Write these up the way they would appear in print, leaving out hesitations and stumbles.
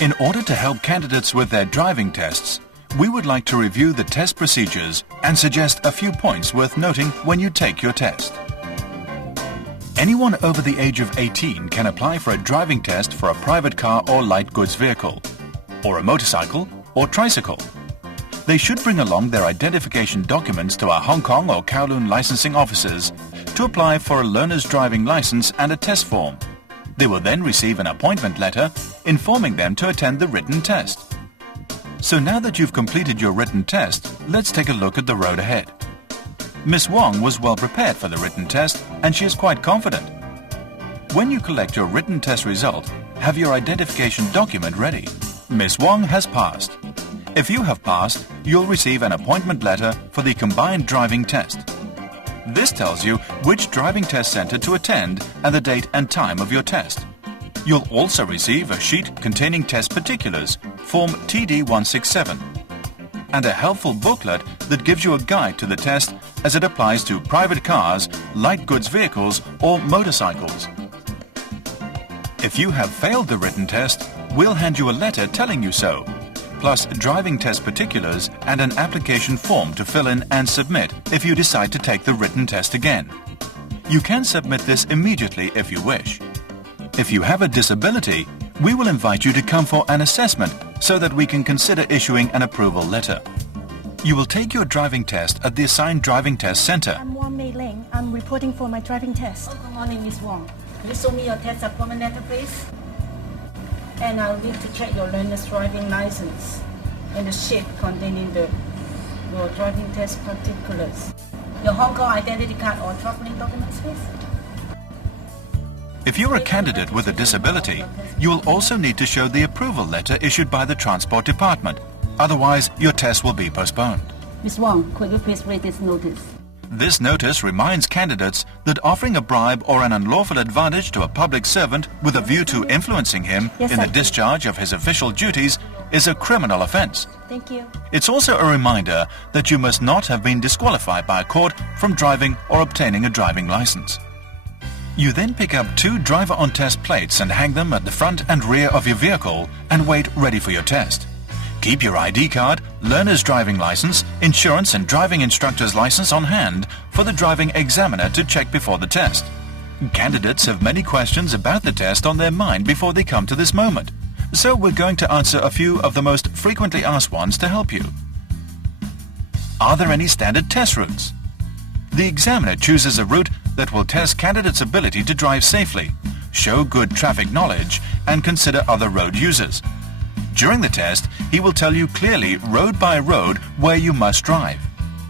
In order to help candidates with their driving tests, we would like to review the test procedures and suggest a few points worth noting when you take your test. Anyone over the age of 18 can apply for a driving test for a private car or light goods vehicle, or a motorcycle or tricycle. They should bring along their identification documents to our Hong Kong or Kowloon licensing offices to apply for a learner's driving license and a test form. They will then receive an appointment letter informing them to attend the written test. So now that you've completed your written test, let's take a look at the road ahead. Miss Wong was well prepared for the written test and she is quite confident. When you collect your written test result, have your identification document ready. Miss Wong has passed. If you have passed, you'll receive an appointment letter for the combined driving test. This tells you which driving test center to attend and the date and time of your test. You'll also receive a sheet containing test particulars, form TD167, and a helpful booklet that gives you a guide to the test as it applies to private cars, light goods vehicles or motorcycles. If you have failed the written test, we'll hand you a letter telling you so, plus driving test particulars and an application form to fill in and submit if you decide to take the written test again. You can submit this immediately if you wish. If you have a disability, we will invite you to come for an assessment so that we can consider issuing an approval letter. You will take your driving test at the assigned driving test center. I'm Wong Mei Ling. I'm reporting for my driving test. Good morning, Miss Wong. Can you show me your test appointment letter, please? And I'll need to check your learner's driving license and the sheet containing your driving test particulars. Your Hong Kong identity card or traveling documents, please. If you're a candidate with a disability, you will also need to show the approval letter issued by the Transport Department. Otherwise, your test will be postponed. Miss Wong, could you please read this notice? This notice reminds candidates that offering a bribe or an unlawful advantage to a public servant with a view to influencing him in the discharge of his official duties is a criminal offence. Thank you. It's also a reminder that you must not have been disqualified by a court from driving or obtaining a driving licence. You then pick up 2 driver-on-test plates and hang them at the front and rear of your vehicle and wait ready for your test. Keep your ID card, learner's driving license, insurance and driving instructor's license on hand for the driving examiner to check before the test. Candidates have many questions about the test on their mind before they come to this moment, so we're going to answer a few of the most frequently asked ones to help you. Are there any standard test routes? The examiner chooses a route that will test candidates' ability to drive safely, show good traffic knowledge and consider other road users. During the test, he will tell you clearly road by road where you must drive,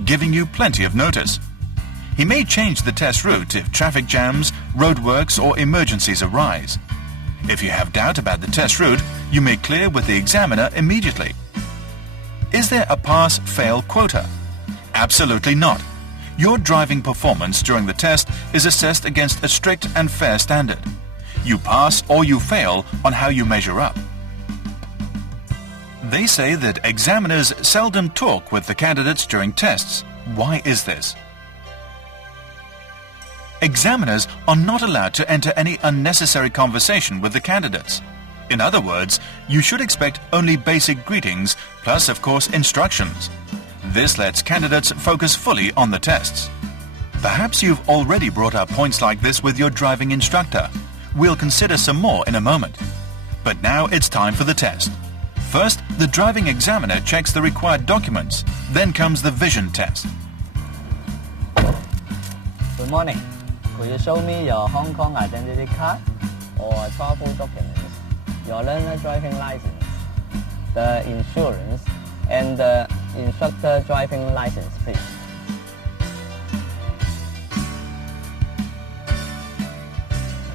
giving you plenty of notice. He may change the test route if traffic jams, roadworks or emergencies arise. If you have doubt about the test route, you may clear with the examiner immediately. Is there a pass-fail quota? Absolutely not. Your driving performance during the test is assessed against a strict and fair standard. You pass or you fail on how you measure up. They say that examiners seldom talk with the candidates during tests. Why is this? Examiners are not allowed to enter any unnecessary conversation with the candidates. In other words, you should expect only basic greetings, plus of course instructions. This lets candidates focus fully on the tests. Perhaps you've already brought up points like this with your driving instructor. We'll consider some more in a moment. But now it's time for the test. First, the driving examiner checks the required documents. Then comes the vision test. Good morning. Could you show me your Hong Kong identity card or travel documents, your learner driving license, the insurance, and the instructor driving license, please?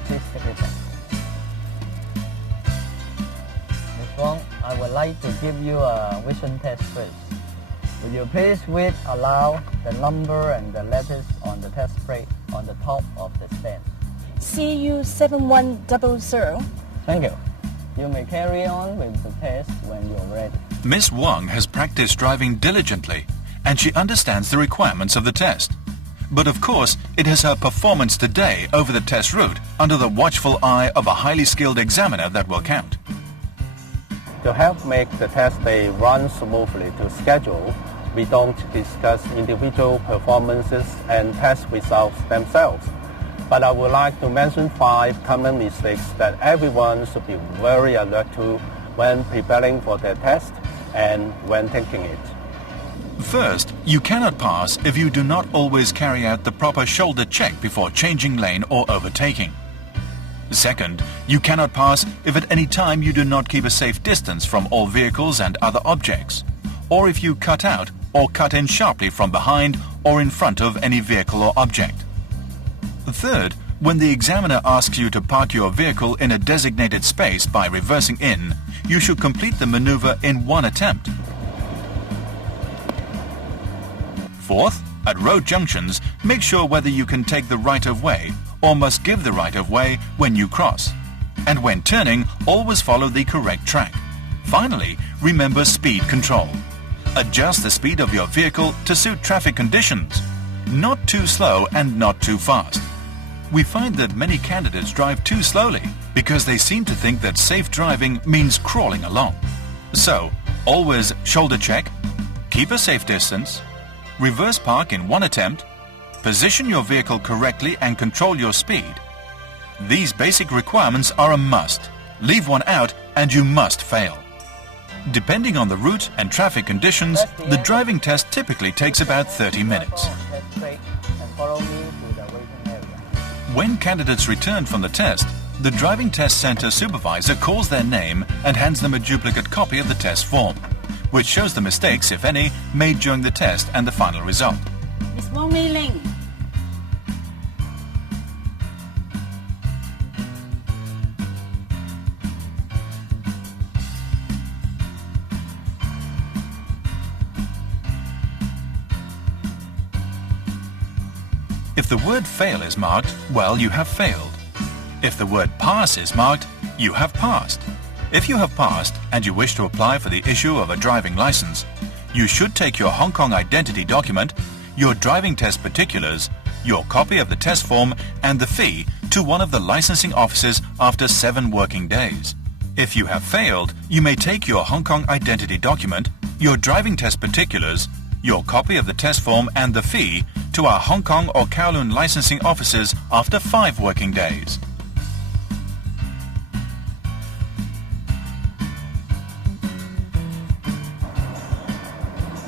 Please take your time. Ms. Wong, I would like to give you a vision test first. Would you please read aloud the number and the letters on the test plate on the top of the stand? CU7100. Thank you. You may carry on with the test when you're ready. Miss Wong has practiced driving diligently and she understands the requirements of the test. But of course, it is her performance today over the test route under the watchful eye of a highly skilled examiner that will count. To help make the test day run smoothly to schedule, we don't discuss individual performances and test results themselves. But I would like to mention 5 common mistakes that everyone should be very alert to when preparing for their test and when taking it. First, you cannot pass if you do not always carry out the proper shoulder check before changing lane or overtaking. Second, you cannot pass if at any time you do not keep a safe distance from all vehicles and other objects, or if you cut out or cut in sharply from behind or in front of any vehicle or object. Third, when the examiner asks you to park your vehicle in a designated space by reversing in, you should complete the maneuver in one attempt. Fourth, at road junctions, make sure whether you can take the right-of-way or must give the right-of-way when you cross. And when turning, always follow the correct track. Finally, remember speed control. Adjust the speed of your vehicle to suit traffic conditions. Not too slow and not too fast. We find that many candidates drive too slowly because they seem to think that safe driving means crawling along. So, always shoulder check, keep a safe distance, reverse park in one attempt, position your vehicle correctly and control your speed. These basic requirements are a must. Leave one out and you must fail. Depending on the route and traffic conditions, the driving test typically takes about 30 minutes. When candidates return from the test, the driving test center supervisor calls their name and hands them a duplicate copy of the test form, which shows the mistakes, if any, made during the test and the final result. Miss Wong Mei Ling. If the word fail is marked, well, you have failed. If the word pass is marked, you have passed. If you have passed and you wish to apply for the issue of a driving license, you should take your Hong Kong identity document, your driving test particulars, your copy of the test form and the fee to one of the licensing offices after 7 working days. If you have failed, you may take your Hong Kong identity document, your driving test particulars, your copy of the test form and the fee to our Hong Kong or Kowloon licensing offices after 5 working days.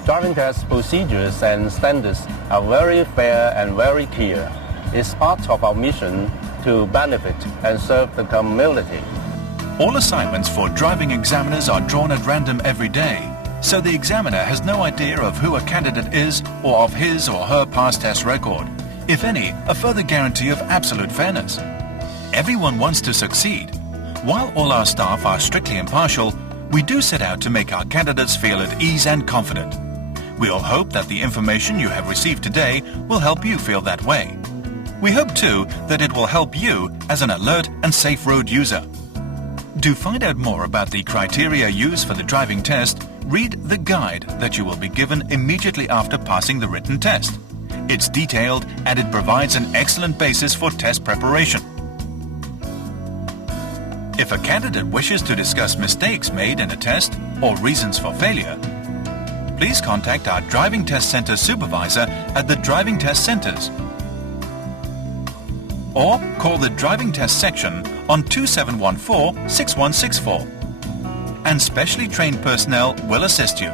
Driving test procedures and standards are very fair and very clear. It's part of our mission to benefit and serve the community. All assignments for driving examiners are drawn at random every day, so the examiner has no idea of who a candidate is or of his or her past test record, if any, a further guarantee of absolute fairness. Everyone wants to succeed. While all our staff are strictly impartial, we do set out to make our candidates feel at ease and confident. We all hope that the information you have received today will help you feel that way. We hope too that it will help you as an alert and safe road user. To find out more about the criteria used for the driving test, read the guide that you will be given immediately after passing the written test. It's detailed and it provides an excellent basis for test preparation. If a candidate wishes to discuss mistakes made in a test or reasons for failure, please contact our Driving Test Center supervisor at the Driving Test Centers or call the Driving Test section on 2714-6164 and specially trained personnel will assist you.